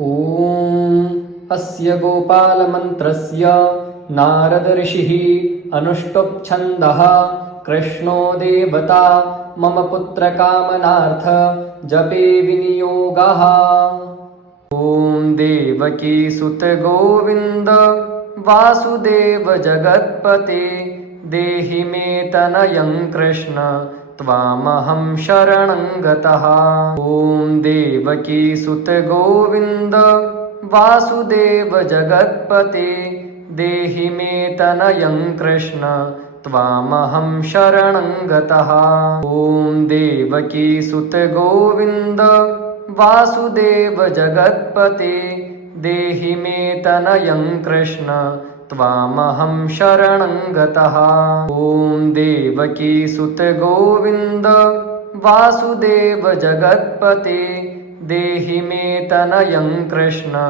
ॐ अस्य गोपालमन्त्रस्य नारदऋषिः अनुष्टुप् छन्दः कृष्णो देवता मम पुत्रकामनार्थ जपे विनियोगः। ॐ देवकीसुत गोविन्द वासुदेव जगत्पते देहि मे तनयं कृष्ण त्वामहं शरणं गतः। ॐ देवकीसुत गोविन्द वासुदेव जगत्पते देहि मे तनयं कृष्ण त्वामहं शरणं गतः। ॐ देवकीसुत गोविन्द वासुदेव जगत्पते देहि मे तनयं कृष्ण त्वामहं शरणं गतः। ॐ देवकीसुत गोविन्द वासुदेव जगत्पते देहि मे तनयं कृष्ण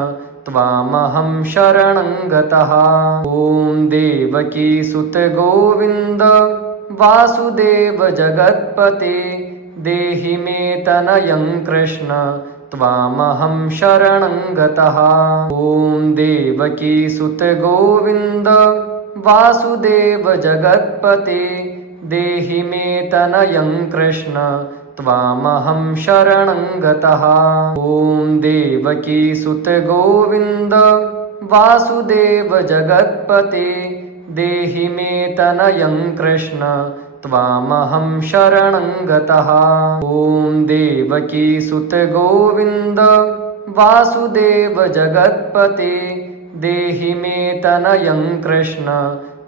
त्वामहं शरणं गतः। ॐ देवकीसुत गोविन्द वासुदेव जगत्पते देहि मे तनयं कृष्ण त्वामहं शरणं गतः। ॐ देवकीसुत गोविन्द वासुदेव जगत्पते देहि मे तनयं कृष्ण त्वामहं शरणं गतः। ॐ देवकीसुत गोविन्द वासुदेव जगत्पते देहि मे तनयं कृष्ण त्वामहं शरणं गतः। ॐ देवकीसुत गोविन्द वासुदेव जगत्पते देहि मे तनयं कृष्ण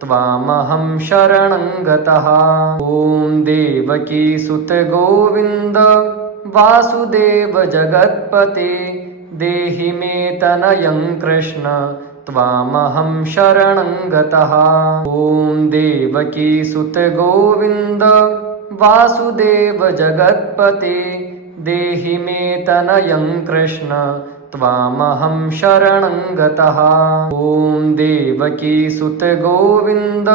त्वामहं शरणं गतः। ॐ देवकीसुत गोविन्द वासुदेव जगत्पते देहि मे तनयं कृष्ण त्वामहं शरणं गतः। ॐ देवकीसुत गोविन्द वासुदेव जगत्पते देहि मे तनयं कृष्ण त्वामहं शरणं गतः। ॐ देवकीसुत गोविन्द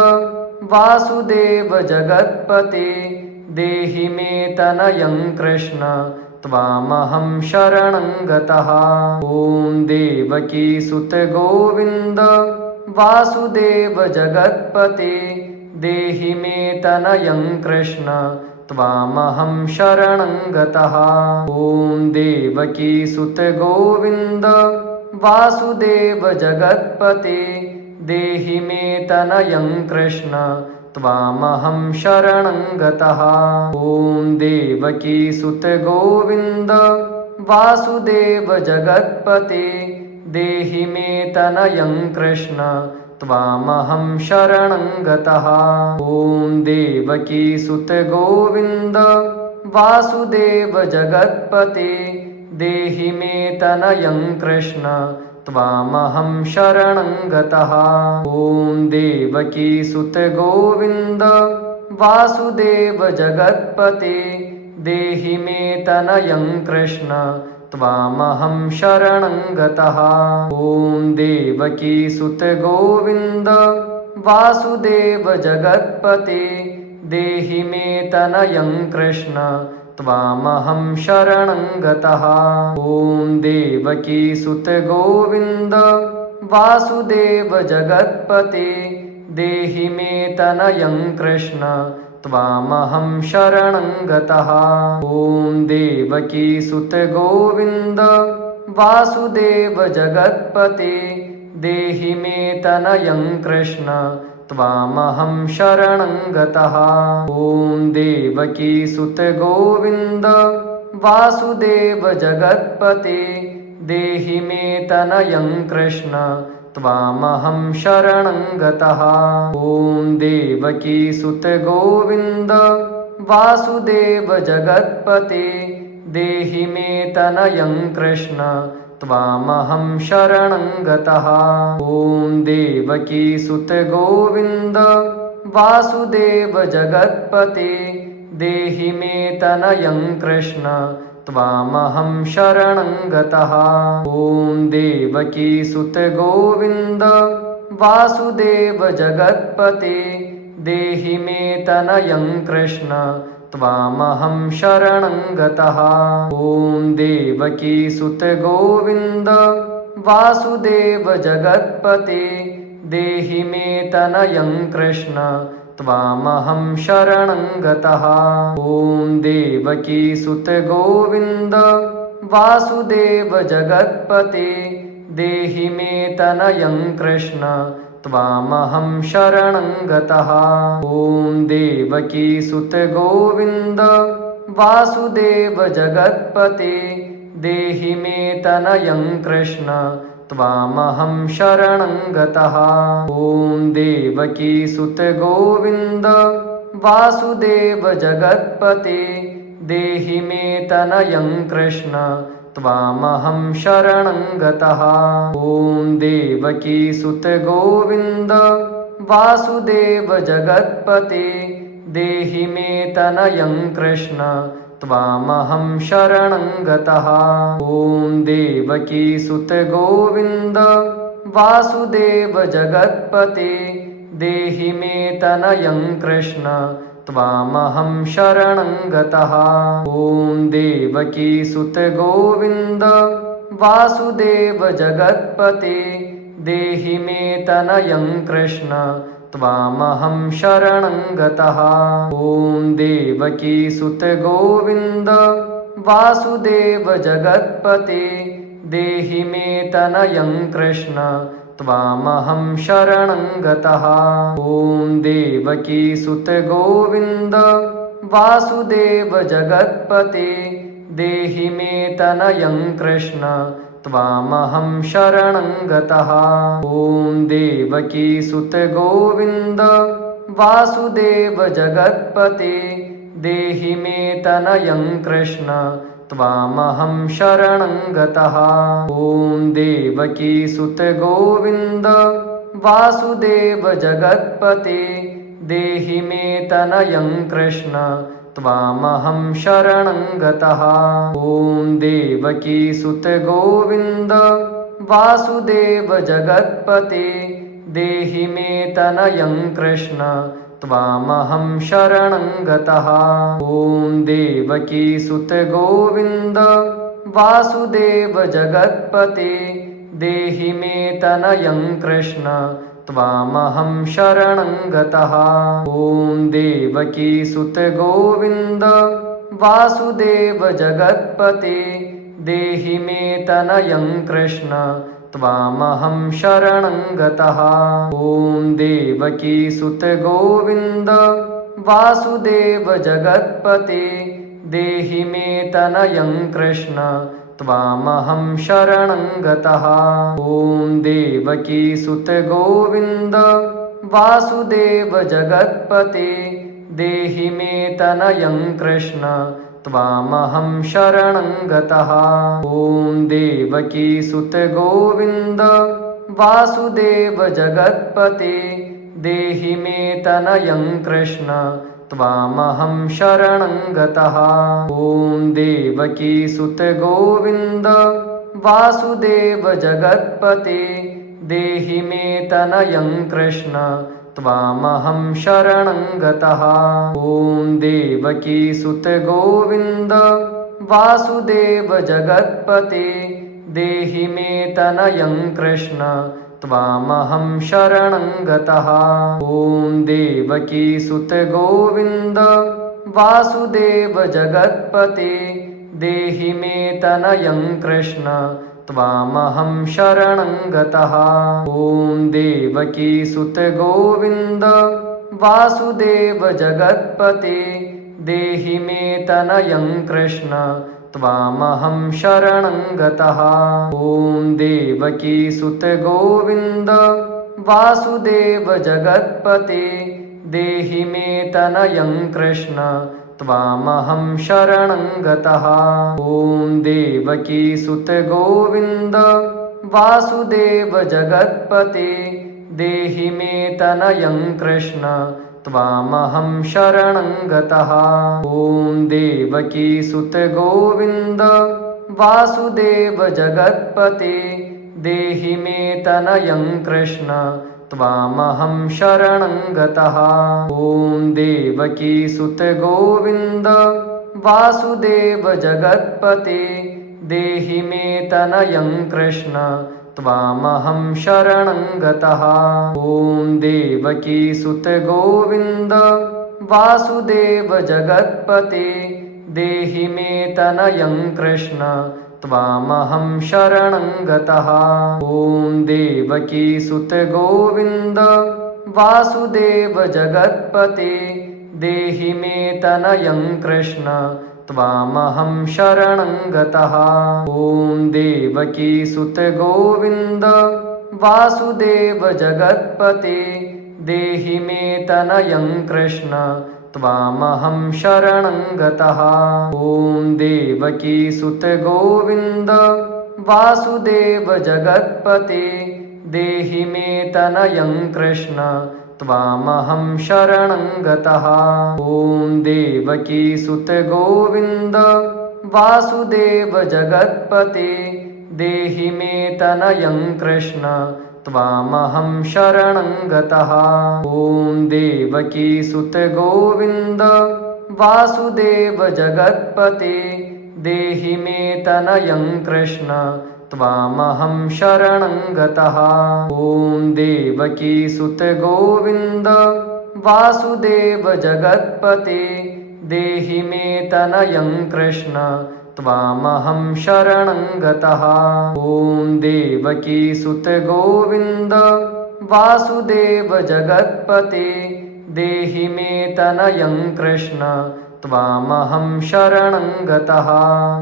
वासुदेव जगत्पते देहि मे तनयं कृष्ण त्वामहं शरणं गतः। ॐ देवकीसुत गोविन्द वासुदेव जगत्पते देहि मे तनयं कृष्ण त्वामहं शरणं गतः। ॐ देवकीसुत गोविन्द वासुदेव जगत्पते देहि मे तनयं कृष्ण त्वामहं शरणं गतः। ॐ देवकीसुत गोविन्द वासुदेव जगत्पते देहि मे तनयं कृष्ण त्वामहं शरणं गतः। ॐ देवकीसुत गोविन्द वासुदेव जगत्पते देहि मे तनयं कृष्ण त्वामहं शरणं गतः। ॐ देवकीसुत गोविन्द वासुदेव जगत्पते देहि मे तनयं कृष्ण त्वामहं शरणं गतः। ॐ देवकीसुत गोविन्द वासुदेव जगत्पते देहि मे तनयं कृष्ण त्वामहं शरणं गतः। ॐ देवकीसुत गोविन्द वासुदेव जगत्पते देहि मे तनयं कृष्ण त्वामहं शरणं गतः। ॐ देवकीसुत गोविन्द वासुदेव जगत्पते देहि मे तनयं कृष्ण त्वामहं शरणं गतः। ॐ देवकीसुत गोविन्द वासुदेव जगत्पते देहि मे तनयं कृष्ण त्वामहं शरणं गतः। ॐ देवकीसुत गोविन्द वासुदेव जगत्पते देहि मे तनयं कृष्ण त्वामहं शरणं गतः। ॐ देवकीसुत गोविन्द वासुदेव जगत्पते देहि मे तनयं कृष्ण त्वामहं शरणं गतः। ॐ देवकीसुत गोविन्द वासुदेव जगत्पते देहि मे तनयं कृष्ण त्वामहं शरणं गतः। ॐ देवकीसुत गोविन्द वासुदेव जगत्पते देहि मे तनयं कृष्ण त्वामहं शरणं गतः। ॐ देवकीसुत गोविन्द वासुदेव जगत्पते देहि मे तनयं कृष्ण त्वामहं शरणं गतः। ॐ देवकीसुत गोविन्द वासुदेव जगत्पते देहि मे तनयं कृष्ण त्वामहं शरणं गतः। ॐ देवकीसुत गोविन्द वासुदेव जगत्पते देहि मे तनयं कृष्ण त्वामहं शरणं गतः। ॐ देवकीसुत गोविन्द वासुदेव जगत्पते देहि मे तनयं कृष्ण त्वामहं शरणं गतः। ॐ देवकीसुत गोविन्द वासुदेव जगत्पते देहि मे तनयं कृष्ण त्वामहं शरणं गतः। ॐ देवकीसुत गोविन्द वासुदेव जगत्पते देहि मे तनयं कृष्ण त्वामहं शरणं गतः। ॐ देवकीसुत गोविन्द वासुदेव जगत्पते देहि मे तनयं कृष्ण त्वामहं शरणं गतः। ॐ देवकीसुत गोविन्द वासुदेव जगत्पते देहि मे तनयं कृष्ण त्वामहं शरणं गतः। ॐ देवकीसुत गोविन्द वासुदेव जगत्पते देहि मे तनयं कृष्ण त्वामहं शरणं गतः। ॐ देवकीसुत गोविन्द वासुदेव जगत्पते देहि मे तनयं कृष्ण त्वामहं शरणं गतः। ॐ देवकीसुत गोविन्द वासुदेव जगत्पते देहि मे तनयं कृष्ण त्वामहं शरणं गतः। ॐ देवकीसुत गोविन्द वासुदेव जगत्पते देहि मे तनयं कृष्ण त्वामहं शरणं गतः। ॐ देवकीसुत गोविन्द वासुदेव जगत्पते देहि मे तनयं कृष्ण त्वामहं शरणं गतः। ॐ देवकीसुत गोविन्द वासुदेव जगत्पते देहि मे तनयं कृष्ण त्वामहं शरणं गतः। ॐ देवकीसुत गोविन्द वासुदेव जगत्पते देहि मे तनयं कृष्ण त्वामहं शरणं गतः। ॐ देवकीसुत गोविन्द वासुदेव जगत्पते देहि मे तनयं कृष्ण त्वामहं शरणं गतः। ॐ देवकीसुत गोविन्द वासुदेव जगत्पते देहि मे तनयं कृष्ण त्वामहं शरणं गतः। ॐ देवकीसुत गोविन्द वासुदेव जगत्पते देहि मे तनयं कृष्ण त्वामहं शरणं गतः। ॐ देवकीसुत गोविन्द वासुदेव जगत्पते देहि मे तनयं कृष्ण त्वामहं शरणं गतः। ॐ देवकीसुत गोविन्द वासुदेव जगत्पते देहि मे तनयं कृष्ण त्वामहं शरणं गतः। ॐ देवकीसुत गोविन्द वासुदेव जगत्पते देहि मे तनयं कृष्ण त्वामहं शरणं गतः। ॐ देवकीसुत गोविन्द वासुदेव जगत्पते देहि मे तनयं कृष्ण त्वामहं शरणं गतः। ॐ देवकीसुत गोविन्द वासुदेव जगत्पते देहि मे तनयं कृष्ण त्वामहं शरणं गतः। ॐ देवकीसुत गोविन्द वासुदेव जगत्पते देहि मे तनयं कृष्ण त्वामहं शरणं गतः। ॐ देवकीसुत गोविन्द वासुदेव जगत्पते देहि मे तनयं कृष्ण त्वामहं शरणं गतः। ॐ देवकीसुत गोविन्द वासुदेव जगत्पते देहि मे तनयं कृष्ण त्वामहं शरणं गतः। ॐ देवकीसुत गोविन्द वासुदेव जगत्पते देहि मे तनयं कृष्ण त्वामहं शरणं गतः। ॐ देवकीसुत गोविन्द वासुदेव जगत्पते देहि मे तनयं कृष्ण त्वामहं शरणं गतः। ॐ देवकीसुत गोविन्द वासुदेव जगत्पते देहि मे तनयं कृष्ण त्वामहं शरणं गतः। ॐ देवकीसुत गोविन्द वासुदेव जगत्पते देहि मे तनयं कृष्ण त्वामहं शरणं गतः। ॐ देवकीसुत गोविन्द वासुदेव जगत्पते देहि मे तनयं कृष्ण त्वामहं शरणं गतः। ॐ देवकीसुत गोविन्द वासुदेव जगत्पते देहि मे तनयं कृष्ण त्वामहं शरणं गतः।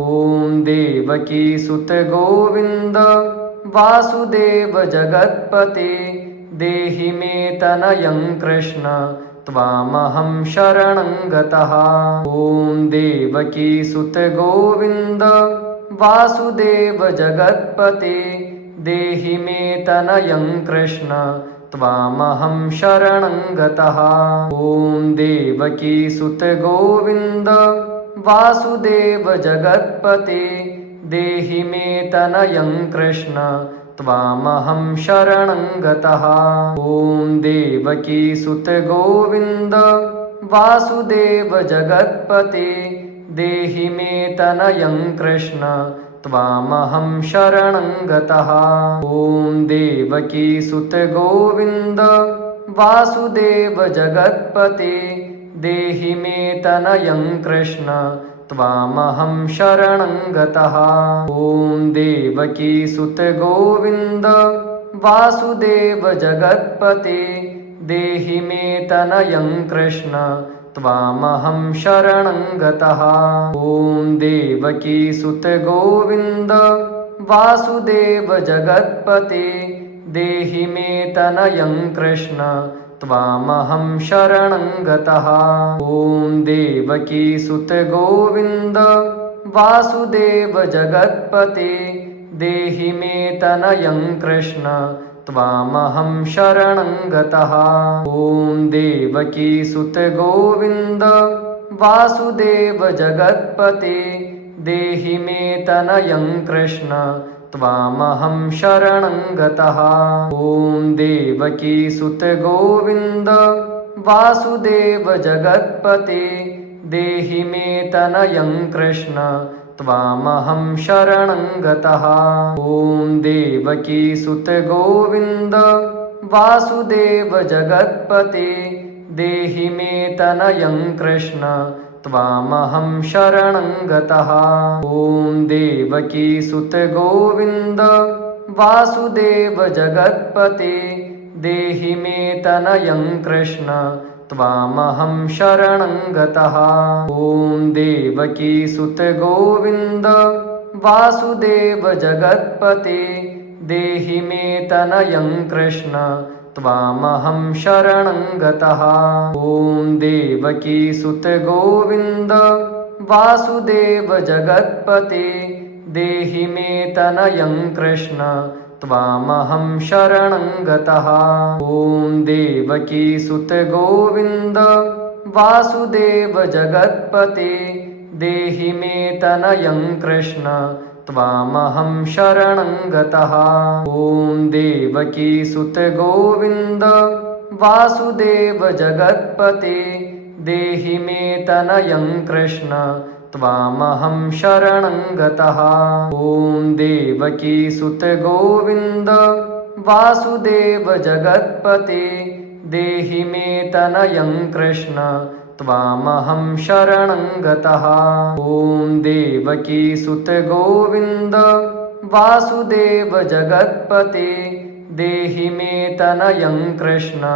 ॐ देवकीसुत गोविन्द वासुदेव जगत्पते देहि मे तनयं कृष्ण त्वामहं शरणं गतः। ॐ देवकीसुत गोविन्द वासुदेव जगत्पते देहि मे तनयं कृष्ण त्वामहं शरणं गतः। ॐ देवकीसुत गोविन्द वासुदेव जगत्पते देहि मे तनयं कृष्ण त्वामहं शरणं गतः। ॐ देवकीसुत गोविन्द वासुदेव जगत्पते देहि मे तनयं कृष्ण त्वामहं शरणं गतः। ॐ देवकीसुत गोविन्द वासुदेव जगत्पते देहि मे तनयं कृष्ण त्वामहं शरणं गतः। ॐ देवकीसुत गोविन्द वासुदेव जगत्पते देहि मे तनयं कृष्ण त्वामहं शरणं गतः। ॐ देवकीसुत गोविन्द वासुदेव जगत्पते देहि मे तनयं कृष्ण त्वामहं शरणं गतः। ॐ देवकीसुत गोविन्द वासुदेव जगत्पते देहि मे तनयं कृष्ण त्वामहं शरणं गतः। ॐ देवकीसुत गोविन्द वासुदेव जगत्पते देहि मे तनयं कृष्ण त्वामहं शरणं गतः। ॐ देवकीसुत गोविन्द वासुदेव जगत्पते देहि मे तनयं कृष्ण त्वामहं शरणं गतः। ॐ देवकीसुत गोविन्द वासुदेव जगत्पते देहि मे तनयं कृष्ण त्वामहं शरणं गतः। ॐ देवकीसुत गोविन्द वासुदेव जगत्पते देहि मे तनयं कृष्ण त्वामहं शरणं गतः। ॐ देवकीसुत गोविन्द वासुदेव जगत्पते देहि मे तनयं कृष्ण त्वामहं शरणं गतः। ॐ देवकीसुत गोविन्द वासुदेव जगत्पते देहि मे तनयं कृष्ण त्वामहं शरणं गतः। ॐ देवकीसुत गोविन्द वासुदेव जगत्पते देहि मे तनयं कृष्ण त्वामहं शरणं गतः। ॐ देवकीसुत गोविन्द वासुदेव जगत्पते देहि मे तनयं कृष्ण त्वामहं शरणं गतः। ॐ देवकीसुत गोविन्द वासुदेव जगत्पते देहि मे तनयं कृष्ण त्वामहं शरणं गतः। ॐ देवकीसुत गोविन्द वासुदेव जगत्पते देहि मे तनयं कृष्ण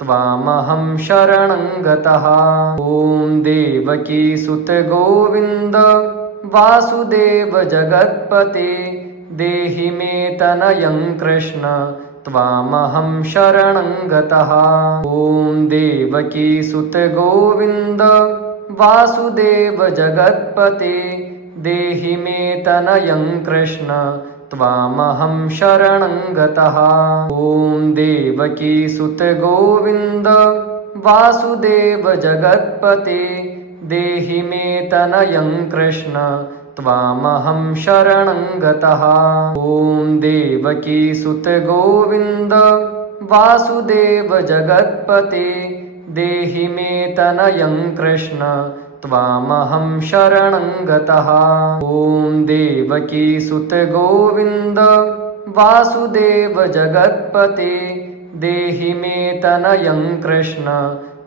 त्वामहं शरणं गतः। ॐ देवकीसुत गोविन्द वासुदेव जगत्पते देहि मे तनयं कृष्ण त्वामहं शरणं गतः। ॐ देवकीसुत गोविन्द वासुदेव जगत्पते देहि मे तनयं कृष्ण त्वामहं शरणं गतः। ॐ देवकीसुत गोविन्द वासुदेव जगत्पते देहि मे तनयं कृष्ण त्वामहं शरणं गतः। ॐ देवकीसुत गोविन्द वासुदेव जगत्पते देहि मे तनयं कृष्ण त्वामहं शरणं गतः। ॐ देवकीसुत गोविन्द वासुदेव जगत्पते देहि मे तनयं कृष्ण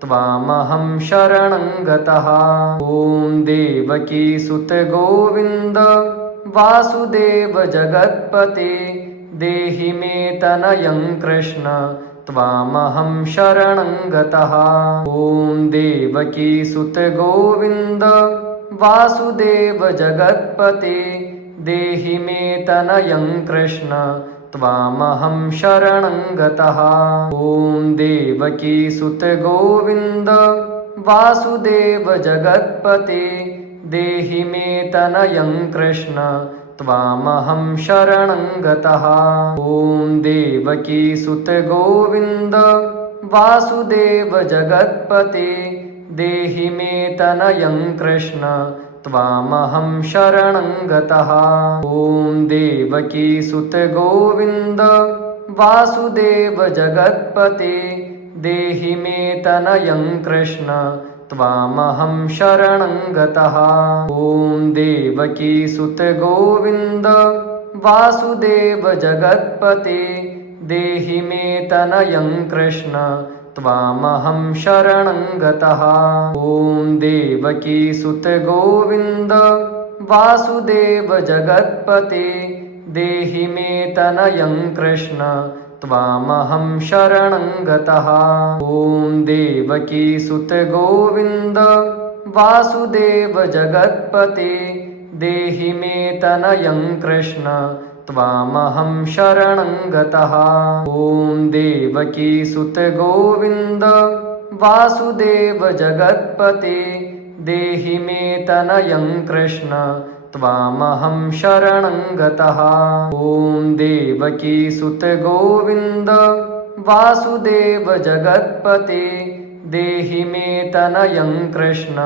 त्वामहं शरणं गतः। ॐ देवकीसुत गोविन्द वासुदेव जगत्पते देहि मे तनयं कृष्ण त्वामहं शरणं गतः। ॐ देवकीसुत गोविन्द वासुदेव जगत्पते देहि मे तनयं कृष्ण त्वामहं शरणं गतः। ॐ देवकीसुत गोविन्द वासुदेव जगत्पते देहि मे तनयं कृष्ण त्वामहं शरणं गतः। ॐ देवकीसुत गोविन्द वासुदेव जगत्पते देहि मे तनयं कृष्ण त्वामहं शरणं गतः। ॐ देवकीसुत गोविन्द वासुदेव जगत्पते देहि मे तनयं कृष्ण त्वामहं शरणं गतः। ॐ देवकीसुत गोविन्द वासुदेव जगत्पते देहि मे तनयं कृष्ण त्वामहं शरणं गतः। ॐ देवकीसुत गोविन्द वासुदेव जगत्पते देहि मे तनयं कृष्ण त्वामहं शरणं गतः। ॐ देवकीसुत गोविन्द वासुदेव जगत्पते देहि मे तनयं कृष्ण त्वामहं शरणं गतः। ॐ देवकीसुत गोविन्द वासुदेव जगत्पते देहि मे तनयं कृष्ण त्वामहं शरणं गतः। ॐ देवकीसुत गोविन्द वासुदेव जगत्पते देहि मे तनयं कृष्ण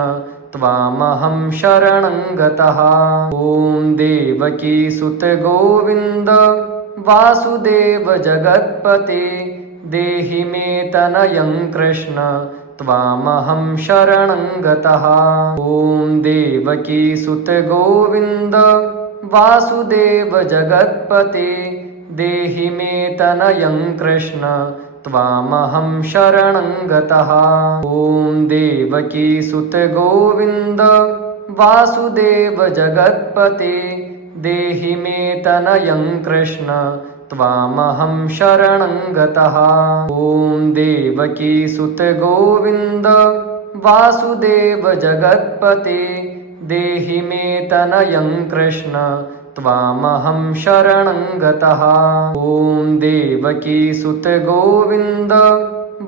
त्वामहं शरणं गतः। ॐ देवकीसुत गोविन्द वासुदेव जगत्पते देहि मे तनयं कृष्ण त्वामहं शरणं गतः। ॐ देवकीसुत गोविन्द वासुदेव जगत्पते देहि मे तनयं कृष्ण त्वामहं शरणं गतः। ॐ देवकीसुत गोविन्द वासुदेव जगत्पते देहि मे तनयं कृष्ण त्वामहं शरणं गतः। ॐ देवकीसुत गोविन्द वासुदेव जगत्पते देहि मे तनयं कृष्ण त्वामहं शरणं गतः। ॐ देवकीसुत गोविन्द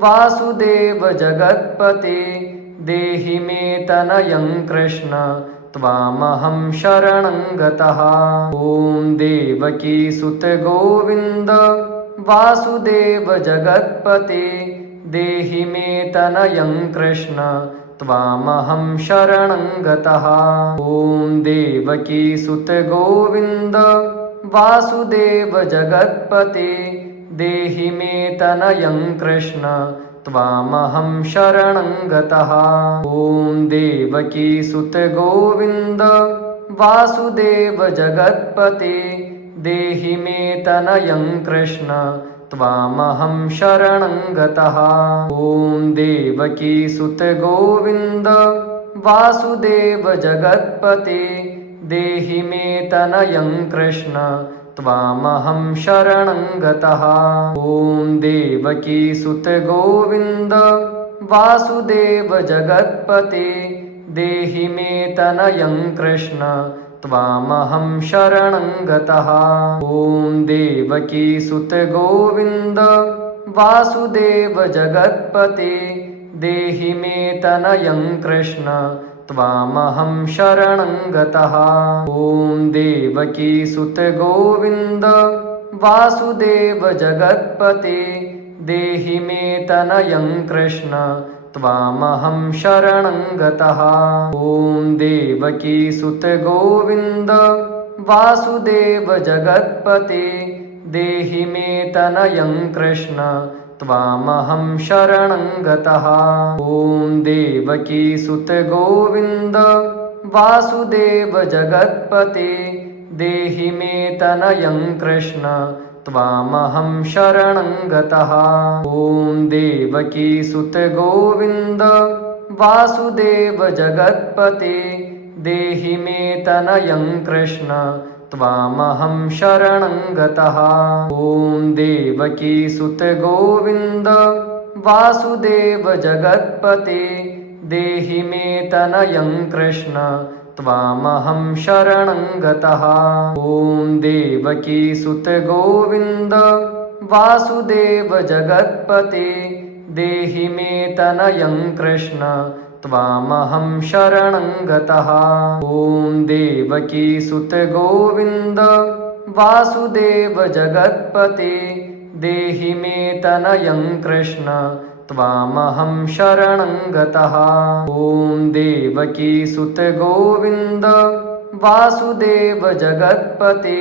वासुदेव जगत्पते देहि मे तनयं कृष्ण त्वामहं शरणं गतः। ॐ देवकीसुत गोविन्द वासुदेव जगत्पते देहि मे तनयं कृष्ण त्वामहं शरणं गतः। ॐ देवकीसुत गोविन्द वासुदेव जगत्पते देहि मे तनयं कृष्ण त्वामहं शरणं गतः। ॐ देवकीसुत गोविन्द वासुदेव जगत्पते देहि मे तनयं कृष्ण त्वामहं शरणं गतः। ॐ देवकीसुत गोविन्द वासुदेव जगत्पते देहि मे तनयं कृष्ण त्वामहं शरणं गतः। ॐ देवकीसुत गोविन्द वासुदेव जगत्पते देहि मे तनयं कृष्ण त्वामहं शरणं गतः। ॐ देवकीसुत गोविन्द वासुदेव जगत्पते देहि मे तनयं कृष्ण त्वामहं शरणं गतः। ॐ देवकीसुत गोविन्द वासुदेव जगत्पते देहि मे तनयं कृष्ण त्वामहं शरणं गतः। ॐ देवकीसुत गोविन्द वासुदेव जगत्पते देहि मे तनयं कृष्ण त्वामहं शरणं गतः। ॐ देवकीसुत गोविन्द वासुदेव जगत्पते देहि मे तनयं कृष्ण त्वामहं शरणं गतः। ॐ देवकीसुत गोविन्द वासुदेव जगत्पते देहि मे तनयं कृष्ण त्वामहं शरणं गतः। ॐ देवकीसुत गोविन्द वासुदेव जगत्पते देहि मे तनयं कृष्ण त्वामहं शरणं गतः। ॐ देवकीसुत गोविन्द वासुदेव जगत्पते देहि मे तनयं कृष्ण त्वामहं शरणं गतः। ॐ देवकीसुत गोविन्द वासुदेव जगत्पते देहि मे तनयं कृष्ण त्वामहं शरणं गतः। ॐ देवकीसुत गोविन्द वासुदेव जगत्पते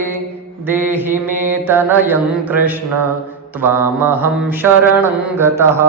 देहि मे तनयं कृष्ण त्वामहं शरणं गतः।